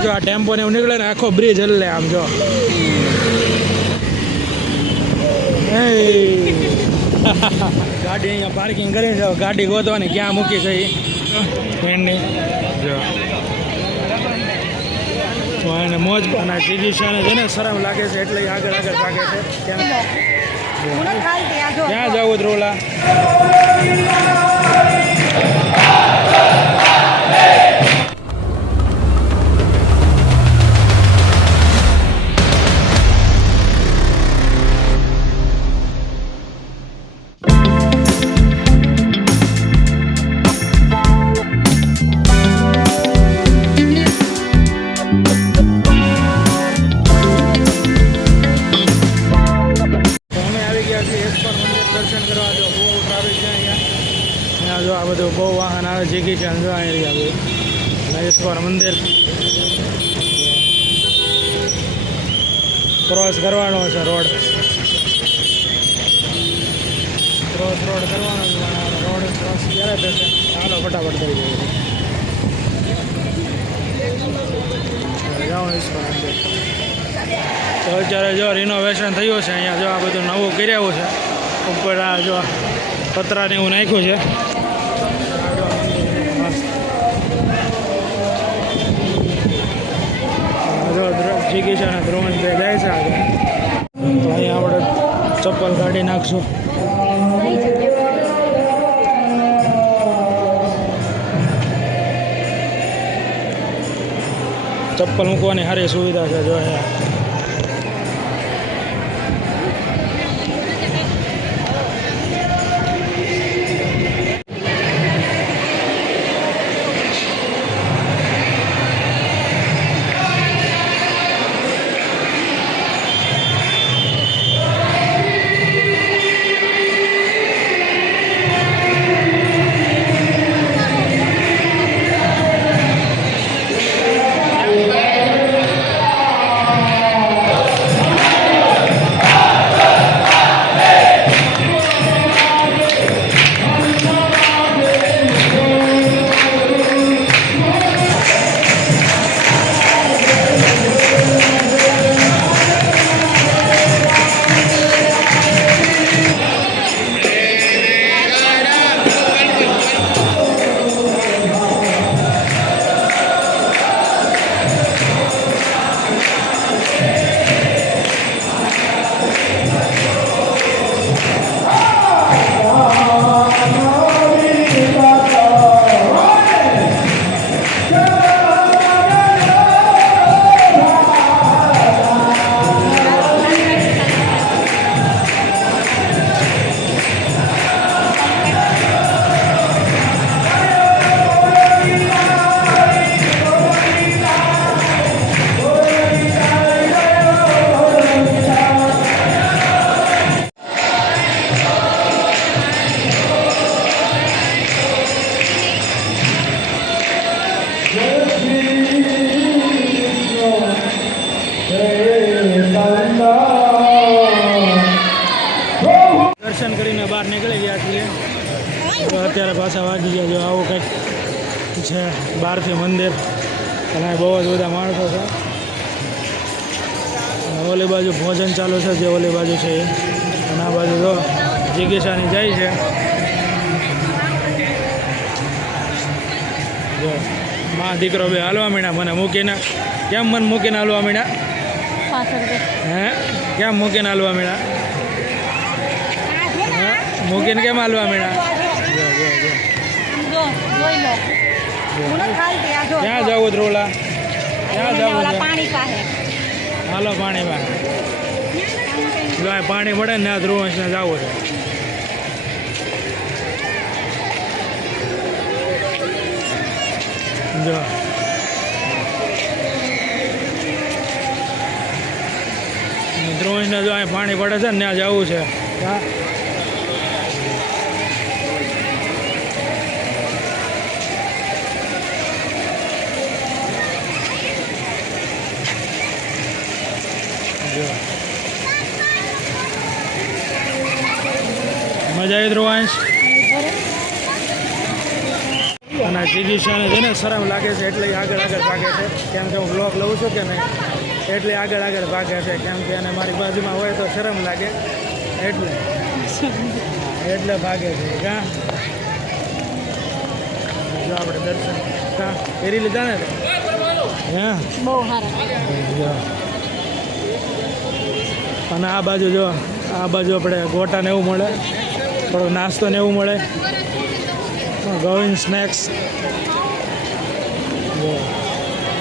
જો આ ટેમ્પો ને એવું નીકળે ને આખો બ્રિજ હલે આમ જો ગાડી અહીંયા પાર્કિંગ કરી છે ગાડી ગોતવાની ક્યાં મૂકી છે એની જો તો એને મોજ અને જીગીશાને છે ને શરમ લાગે છે એટલે આગળ આગળ ભાગે છે ક્યાં જવું ધ્રુવલા દર્શન કરવા જો બહુ ટ્રાફિક છે અહીંયા જો આ બધું બહુ વાહન આવે જીગીશાન જો અહીંયા આવે ઈશ્વર મંદિર ક્રોસ કરવાનો છે રોડ કરવાનો છે રોડ ક્રોસ ક્યારે થશે ચાલો ફટાફટ કરી દઈએ જાઓ ઈશ્વર મંદિર તો અત્યારે જો રિનોવેશન થયું છે અહીંયા જો આ બધું નવું કર્યું છે ઉપર આ જો પતરાને એવું નાખ્યું છે જો જીગીશાને ધ્રુવન જાય છે આગળ તો અહીંયા આપણે ચપ્પલ કાઢી નાખશું ચપ્પલ મૂકવાની સારી સુવિધા છે જો અહીંયા દર્શન કરીને બહાર નીકળી ગયા છીએ અત્યારે પાછા વાગી ગયા જો આવું કંઈક છે બહારથી મંદિર અને બહુ જ બધા માણસો છે ઓલી બાજુ ભોજન ચાલુ છે જે ઓલી બાજુ છે એ અને આ બાજુ જો જીગીશાની જાય છે જો માં દીકરો બે હાલવા મીણા મને મૂકીને કેમ મને મૂકીને હાલવા મીણા હે કેમ મૂકીને હાલવા મીણા મૂકીને કેમ હાલવા મીણા ક્યાં જવું ધ્રુવલા ક્યાં જવું હાલો પાણી પાસે જો પાણી પડે ને આ ધ્રુવંશને જવું છે જો ધ્રુવંશને જો અહીં પાણી પડે છે ને ત્યાં જવું છે મજા આવી ધ્રુવાંશ અને અને જિગીશાને જેને શરમ લાગે છે એટલે આગળ આગળ ભાગે છે, કેમ કે હું બ્લોગ લઉં છું કે નહીં એટલે આગળ આગળ ભાગે છે, કેમ કે એને મારી બાજુમાં હોય તો શરમ લાગે એટલે ભાગે છે. કાં જો આપણે દર્શન કાં ફેરી લીધા ને હા બહુ સારા. અને આ બાજુ જો આ બાજુ આપણે ગોટા ને એવું મળે, થોડો નાસ્તો ને એવું મળે, ગોવિંદ સ્નેક્સ.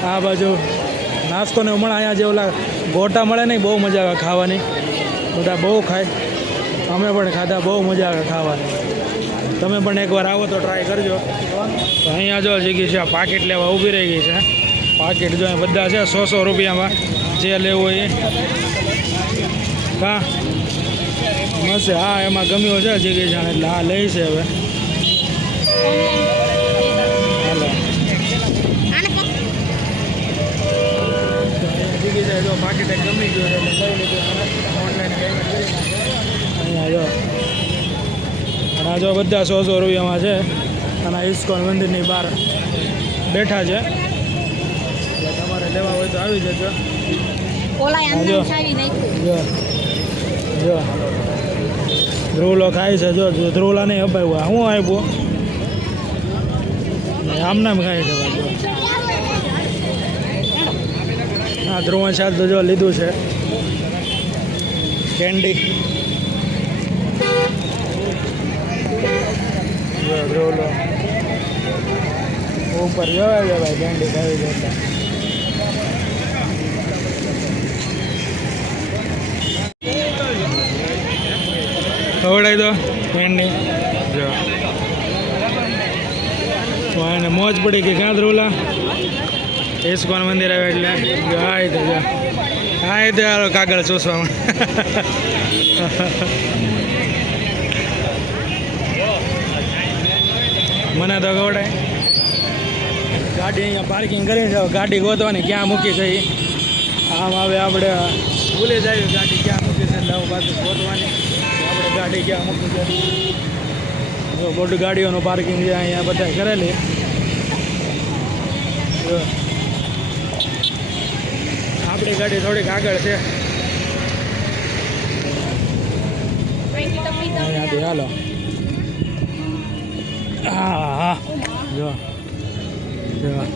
આ બાજુ નાસ્તો ને એવું મળે. અહીંયા જે ઓલા ગોટા મળે નહીં, બહુ મજા આવે ખાવાની, બધા બહુ ખાય, અમે પણ ખાધા, બહુ મજા આવે ખાવાની. તમે પણ એકવાર આવો તો ટ્રાય કરજો. તો અહીંયા જો જગ્યા છે પાકીટ લેવા ઊભી રહી ગઈ છે. પાકીટ જો બધા છે 100 રૂપિયામાં, જે લેવું હોય એ. હા મસ્ત. હા એમાં ગમ્યો છે જગ્યા જાણે એટલે હા લઈ છે હવે. હાલો જગ્યા જો પાકીટ ગમી ગયું એટલે લઈ લીધું, ઓનલાઈન પેમેન્ટ કરી નાખ્યું. અહીંયા જો અને આ જો બધા 100 રૂપિયામાં છે. અને ઇસ્કોન મંદિરની બહાર બેઠા છે, એટલે તમારે લેવા હોય તો આવી જજો. જો ધ્રુવલો ખાય છે. જો ધ્રુવલા નહીં અપાવ્યું, હું આપ્યું આમનામ ખાય છે. હા ધ્રુવન શાક તો જો લીધું છે. કેન્ડી જો ધ્રુવલો ઉપર જોવા છે ભાઈ, કેન્ડી ખાવી જતા. ખવડાવી દો કેન્ડી. જો એને મોજ પડી કે કાં ધ્રુવલા ઇસ્કોન મંદિર આવે એટલે હા એ તો જો હા એ તો યાર કાગળ ચૂસવામાં. મને તો ખવડાય. ગાડી અહીંયા પાર્કિંગ કરીને જાઓ, ગાડી ગોતવાની ક્યાં મૂકી છે એ. આમ આવે આપણે ભૂલી જાય ગાડી ક્યાં મૂકી છે, એટલે આવું પાછું ગોતવાની આપણે ગાડી ક્યાં મૂકી છે. જો મોટી ગાડીઓનું પાર્કિંગ છે અહીંયા બધા કરેલી. આપણી ગાડી થોડીક આગળ છે અહીંયાથી. હાલો હા હા જો જો હા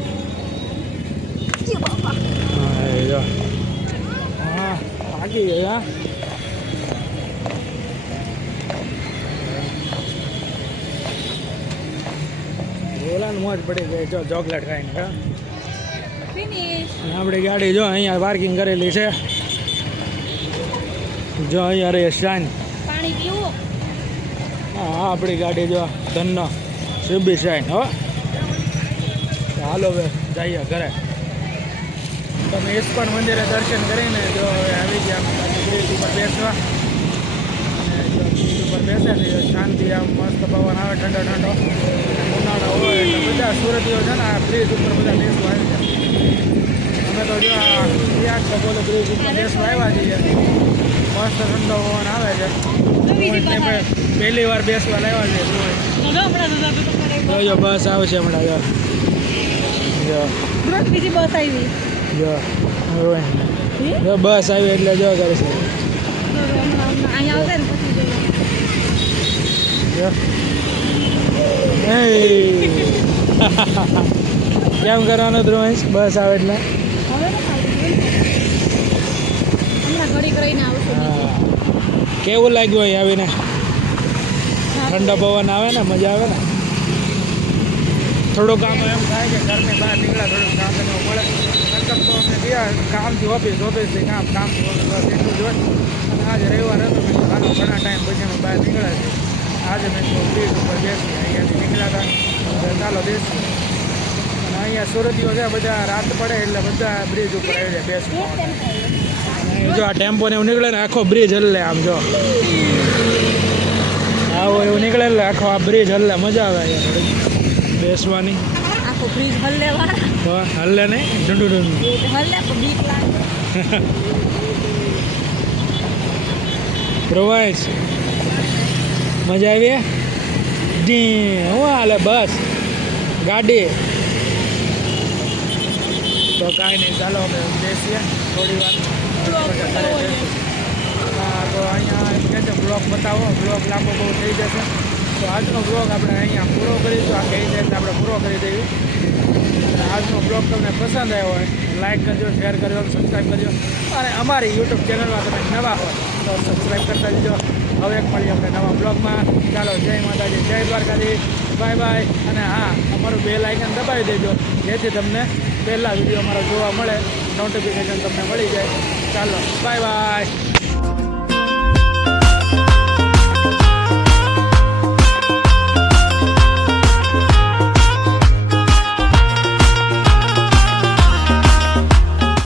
જો હા આગી ગયો. ઓલાને મોજ પડી ગઈ જો ચોકલેટ ખાઈને. હા આપણી ગાડી જો અહીંયા પાર્કિંગ કરેલી છે. જો અહીંયા રહે શાન. હા આપણી ગાડી જો ધનનો સીબી શાઇન. હો હાલો હવે જઈએ ઘરે. તમે ઇસ્કોન મંદિરે દર્શન કરીને જો હવે આવી ગયા બ્રિજ ઉપર બેસવા. અને જો બ્રિજ ઉપર બેસે છે શાંતિ, આમ મસ્ત પવન આવે ઠંડો ઠંડો, ઉનાળો હોય એટલે બધા સુરતીઓ છે ને આ બ્રિજ ઉપર બધા બેસવા આવી જાય. અમે તો જો ત્યાં તો બોલો બ્રિજ ઉપર બેસવા આવ્યા છીએ. મસ્ત ઠંડો પવન આવે છે. પહેલી વાર બેસવા લાવ્યા છે. જો બસ આવશે હમણાં. જો બીજી બસ આવી. જો બસ આવી એટલે જો કરે છે. કેમ કરવાનું ધ્રુવંશ? બસ આવે એટલે કેવું લાગ્યું અહીં આવીને? ઠંડો પવન આવે ને, મજા આવે ને. થોડુંક કામ એમ થાય કે ઘરની બહાર નીકળ્યા થોડુંક કામ એને મળે. નકર તો અમે ગયા કામથી ઓફિસથી કામથી ઓફિસ બસ એટલું જ હોય. અને આજે રવિવાર હતો, મેં તો હાલો ઘણા ટાઈમ પછી અમે બહાર નીકળ્યા છે. આજે મેં તો બ્રિજ ઉપર બેસી અહીંયાથી નીકળ્યા હતા, ચાલો બેસી. અને અહીંયા સુરતીઓ છે બધા રાત પડે એટલે બધા બ્રિજ ઉપર આવી જાય બેસવા. જો આ ટેમ્પો ને એવું નીકળે ને આખો બ્રિજ હલ્લે. આમ જો આવો એવું નીકળે એટલે આખો આ બ્રિજ હલ્લે, મજા આવે બેસવાની. આખો બ્રિજ હલ્લે હલ્લે નહીં ઢૂંઢું ઢૂંઢું પ્રવાસ. મજા આવી જી હું હાલે બસ ગાડી તો કાંઈ નહીં, ચાલો અમે બેસીએ થોડી વાર. હા, તો અહીંયા એમ કહે છે બ્લોગ બતાવો, બ્લોગ લાંબો બહુ થઈ જશે. તો આજનો બ્લોગ આપણે અહીંયા પૂરો કરીશું. આ કહી જાય એટલે આપણે પૂરો કરી દઈએ. અને આજનો બ્લોગ તમને પસંદ આવ્યો હોય લાઈક કરજો, શેર કરજો, સબસ્ક્રાઈબ કરજો. અને અમારી યુટ્યુબ ચેનલમાં તમે નવા હોય તો સબસ્ક્રાઈબ કરતા જજો. હવે એક મળીએ આપણે નવા બ્લોગમાં. ચાલો, જય માતાજી, જય દ્વારકાધીશ, બાય બાય. અને હા, અમારું બેલ આઇકન દબાવી દેજો જેથી તમને પહેલાં વિડીયો અમારો જોવા મળે, નોટિફિકેશન તમને મળી જાય. ચાલો, બાય બાય.